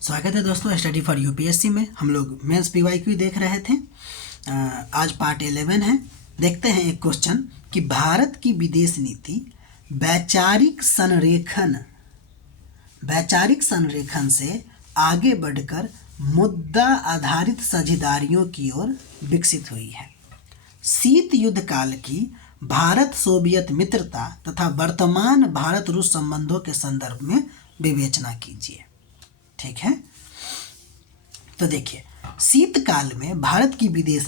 स्वागत है दोस्तों स्टडी फॉर यूपीएससी में। हम लोग मेंस पीवाईक्यू देख रहे थे। आज पार्ट 11 है। देखते हैं एक क्वेश्चन कि भारत की विदेश नीति वैचारिक संरेखन से आगे बढ़कर मुद्दा आधारित साझेदारियों की ओर विकसित हुई है। शीत युद्ध काल की भारत सोवियत मित्रता तथा वर्तमान भारत रूस संबंधों के संदर्भ में विवेचना कीजिए। ठीक है, तो देखिए, शीतकाल में भारत की विदेश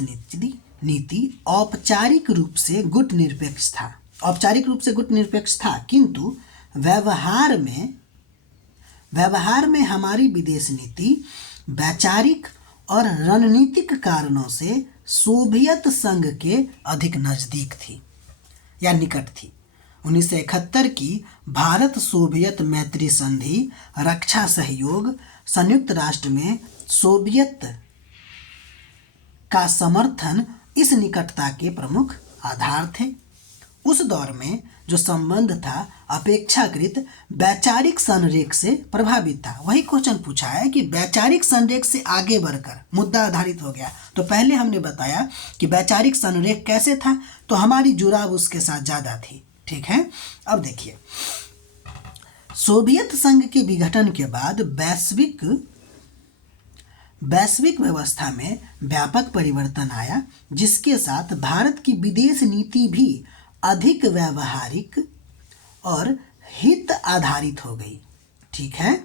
नीति औपचारिक रूप से गुटनिरपेक्ष था, किंतु व्यवहार में हमारी विदेश नीति वैचारिक और रणनीतिक कारणों से सोवियत संघ के अधिक नज़दीक थी या निकट थी। 1971 की भारत सोवियत मैत्री संधि, रक्षा सहयोग, संयुक्त राष्ट्र में सोवियत का समर्थन इस निकटता के प्रमुख आधार थे। उस दौर में जो संबंध था अपेक्षाकृत वैचारिक संरेख से प्रभावित था। वही क्वेश्चन पूछा है कि वैचारिक संरेख से आगे बढ़कर मुद्दा आधारित हो गया। तो पहले हमने बताया कि वैचारिक संरेख कैसे था, तो हमारी जुड़ाव उसके साथ ज़्यादा थी। ठीक है, अब देखिए, सोवियत संघ के विघटन के बाद वैश्विक व्यवस्था में व्यापक परिवर्तन आया, जिसके साथ भारत की विदेश नीति भी अधिक व्यावहारिक और हित आधारित हो गई। ठीक है,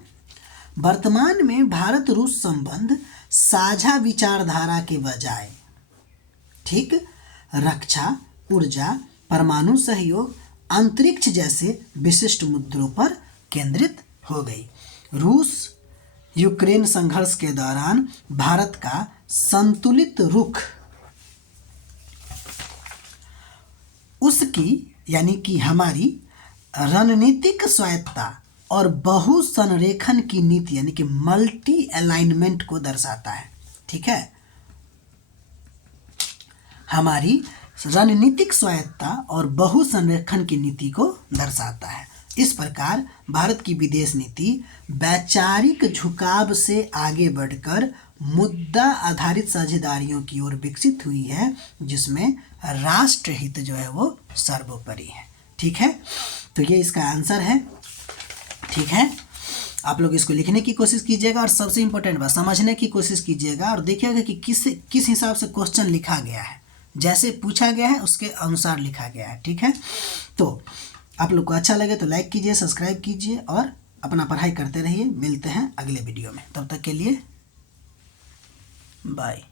वर्तमान में भारत रूस संबंध साझा विचारधारा के बजाय रक्षा, ऊर्जा, परमाणु सहयोग, अंतरिक्ष जैसे विशिष्ट मुद्दों पर केंद्रित हो गई। रूस यूक्रेन संघर्ष के दौरान भारत का संतुलित रुख उसकी यानी कि हमारी रणनीतिक स्वायत्तता और बहु संरेखन की नीति यानी कि मल्टी अलाइनमेंट को दर्शाता है। ठीक है, हमारी रणनीतिक स्वायत्तता और बहु संरेखन की नीति को दर्शाता है। इस प्रकार भारत की विदेश नीति वैचारिक झुकाव से आगे बढ़कर मुद्दा आधारित साझेदारियों की ओर विकसित हुई है, जिसमें राष्ट्रहित जो है वो सर्वोपरि है। ठीक है, तो ये इसका आंसर है। ठीक है, आप लोग इसको लिखने की कोशिश कीजिएगा और सबसे इम्पोर्टेंट बात समझने की कोशिश कीजिएगा और देखिएगा कि किस हिसाब से क्वेश्चन लिखा गया है। जैसे पूछा गया है उसके अनुसार लिखा गया है। ठीक है, तो आप लोग को अच्छा लगे तो लाइक कीजिए, सब्सक्राइब कीजिए और अपना पढ़ाई करते रहिए। मिलते हैं अगले वीडियो में, तब तक के लिए बाय।